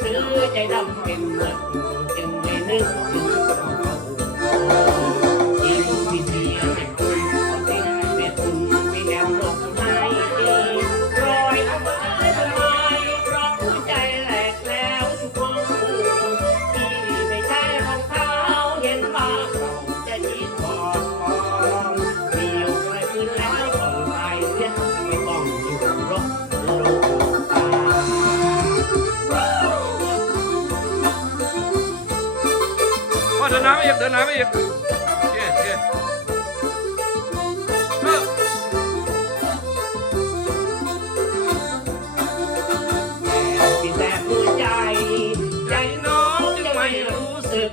คือใจดำเป็นหนักจึงไม่นึกถึง เดินน้ำอีกเดินน้ำอีกเคโอแต่ผู้ใจ ใจน้องจึงไม่รู้สึก